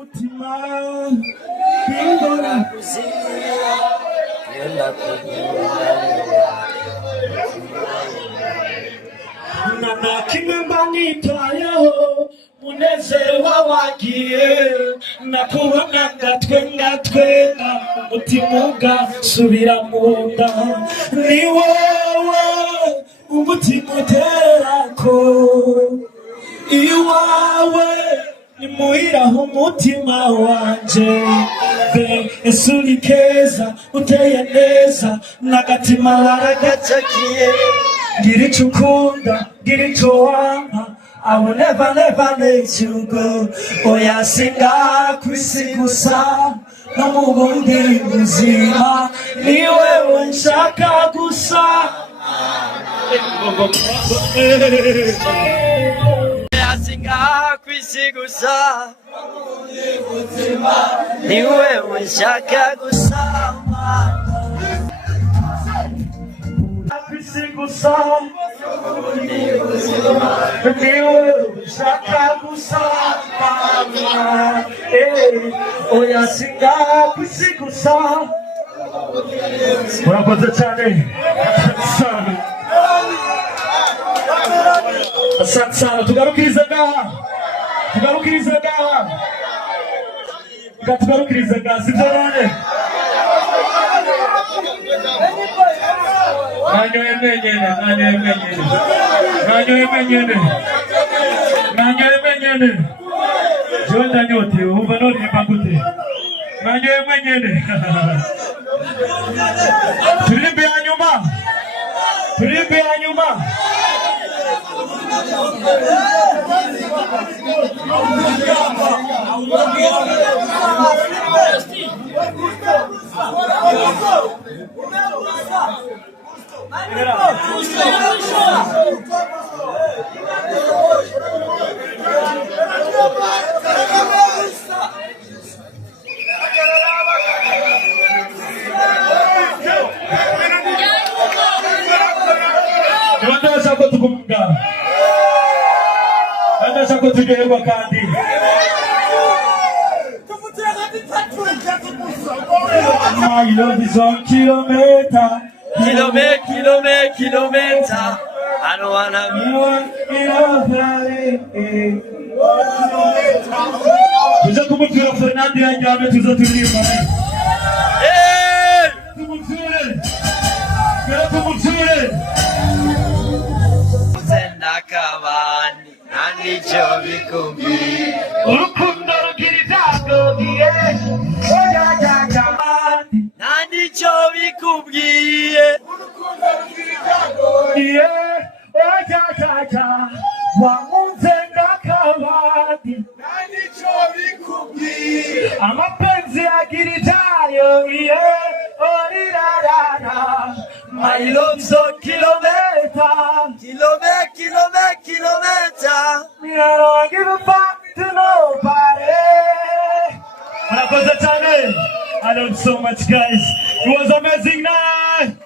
mutima bingora kuzira yenda kugira na kimwe mbanitayeho munezero wawagiye nakubona ngatwenga umutima ugasubira mu nda ni wowe umutima uterako iwawe ni muhira umutima wanje ese uri keza uteye neza n'agatima waragacakiye gira ico ukunda gira ico wampa I will never let you go. Oya singa kwisi gusa no mu bundi buzima ni wewe nshaka gusa. Oya singa kwisi gusa no mu bundi buzima ni wewe nshaka gusa. Gusa shaka gusa oya singa gusa murakoze cyane asante tugarukiriza sibyo none nanyoye menyene Jonda nyote umva none mpangute nanyoye menyene tulimbe ya nyuma Ndashaka tugerwa kandi my love is on kilometer. I don't wanna be tuza kumutira Fernando yanjye tuza turirimba tumutsure senda kabani nandi cyo bikumbi urukundo rugirizago diye oya nandi cyo bikubwiye urukundo rugirizago diye oya wamunze ndakabandi nandi cyo bikubwiye amapenzi agiritayo diye orirarara my love so kilometer me I don't give a fuck to nobody. I love so much guys. It was amazing night.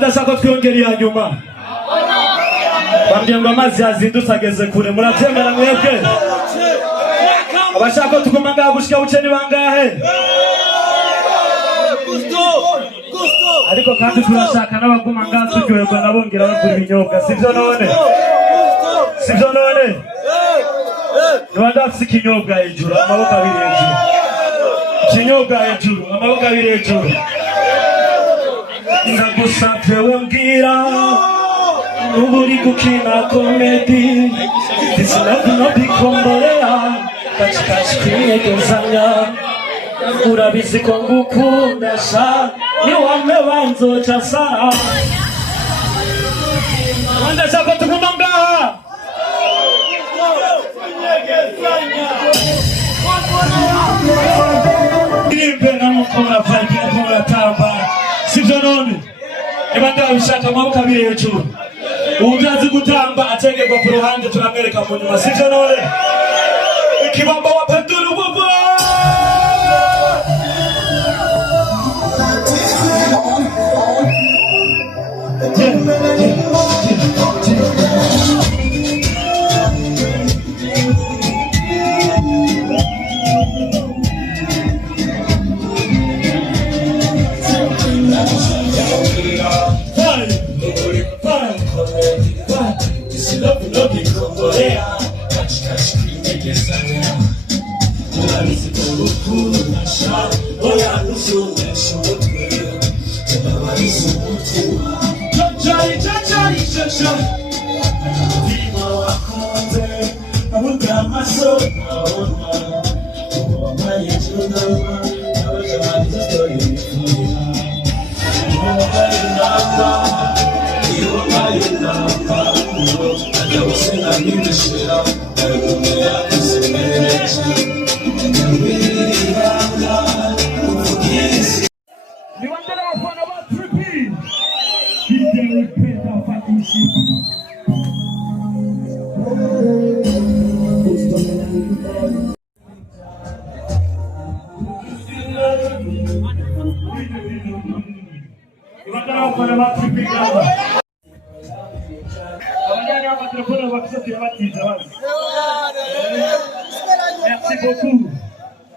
Ndashaka twongera ya nyuma bambye ngo amazi yazindutse ageze kure muratemera mwebwe abashaka tuguma ngaho gushika buce ni bangahe ariko kandi turashaka n'abaguma ngaha turyoherwa nabongera bagura ibinyobwa sivyo none Rwanda afite ikinyobwa hejuru amaboko abiri hejuru ikinyobwa hejuru amaboko abiri hejuru ndagusavye wembwira uburi gukina komedi disinakunobikombora kachikashikiyegezanya urabizi ko ngukunda sha niwame banzoca saa Rwanda shaka tuguma ngaha Nimpena mukora fakia kwa tamba sivyo none ebanda bishaka amaboko abiri hejuru uzazi gutamba ategekwa ku ruhande turamwereka mu nyuma sivyo none ikibamba wa penduru bubu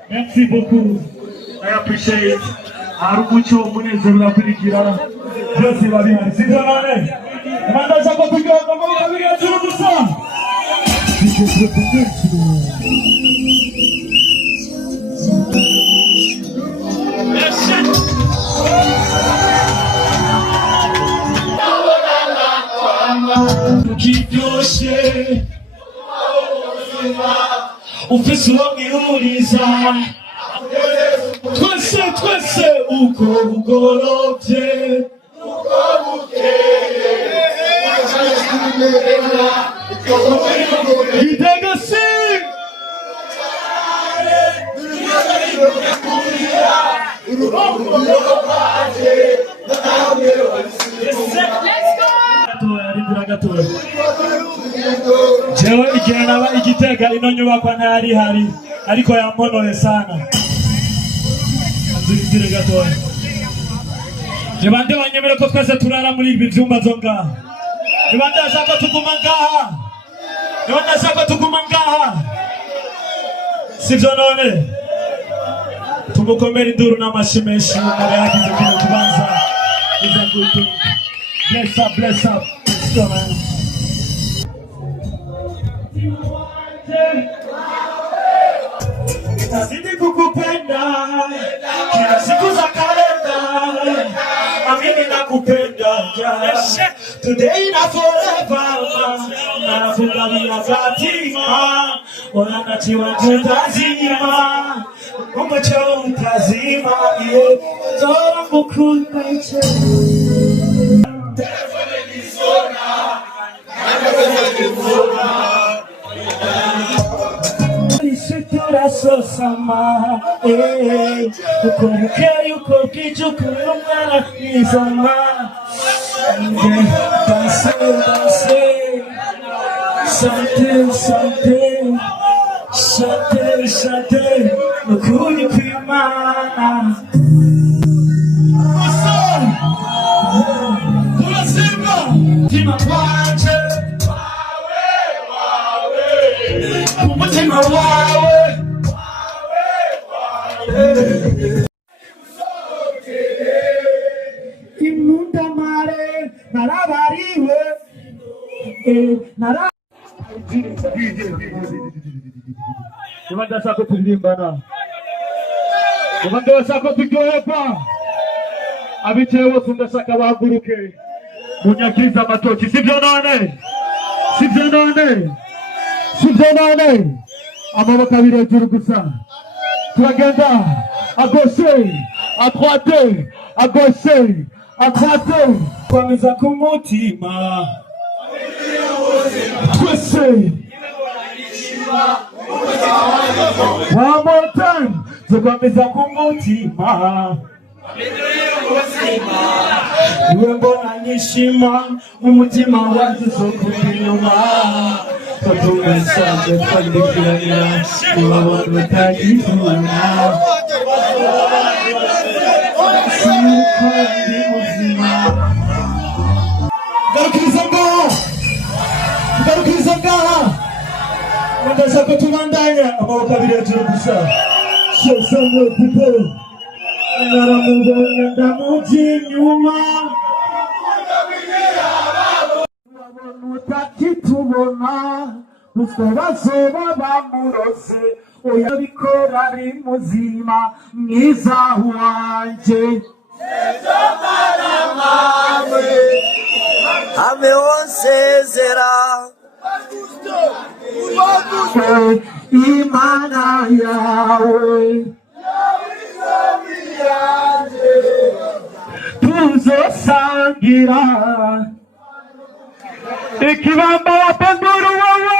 Merci beaucoup. I appreciate. Arukucho munezero nakurikira. Byose babihari. Sivyo none. Manda shaka kugira ngo kabiri aturu gusa. Kibyoshe ufise uwamwihuriza twese uko bugorovye Gitega sing Jewe igihe naba Igitega ino nyubakwa ntari hari ariko yamponoye sana Andurindire gatoya Jebande banyemere ko twese turara muri ibi vyumba zo ngaha Jebande ashaka tuguma ngaha Jebande ashaka tuguma ngaha Sivyo none Tumukomere induru n'amashimeshi Mare yagize kino kibanza Is a good thing Bless up Let's go man Nazidi kukupenda kila siku za kalenda Amini nakupenda Today na forever Nafunga bila zatima Ola nachiwa tutazima Umecho utazima Zora mukunda iche Sosama, ukumbuke yuko kichukuru mwana nizama Danse, sante Nukuni kwimana Unasimba Tima kwanje Kumutima wawe narabariwe niba ndashaka turirimbana, niba ndashaka turyoherwa, abicaye bose ndashaka bahaguruke munyakiza amatoki, sibyo none, sibyo none, sibyo none, amaboko abiri hejuru gusa, turagenda à gauche, à droite, à gauche, à droite, kwamiza ku mutima twese. One more time, tukwamiza ku mutima iwe mbona nyishima umutima wanjye usokuka inyuma tutumesanze twandikirana ubabona utagituna siuko ndi muzima. Garukiriza ngaha, garukiriza ngaha, ndashaka tubandanya amaboko abiri hejuru gusa. Shesamo people naramubonye ndamuji inyuma wabona utakitubona dusobasoba bamurose oya bikora ari muzima mwiza wanje amewonsezera imana yawe tuzosangira ikibamba wapenduru wewe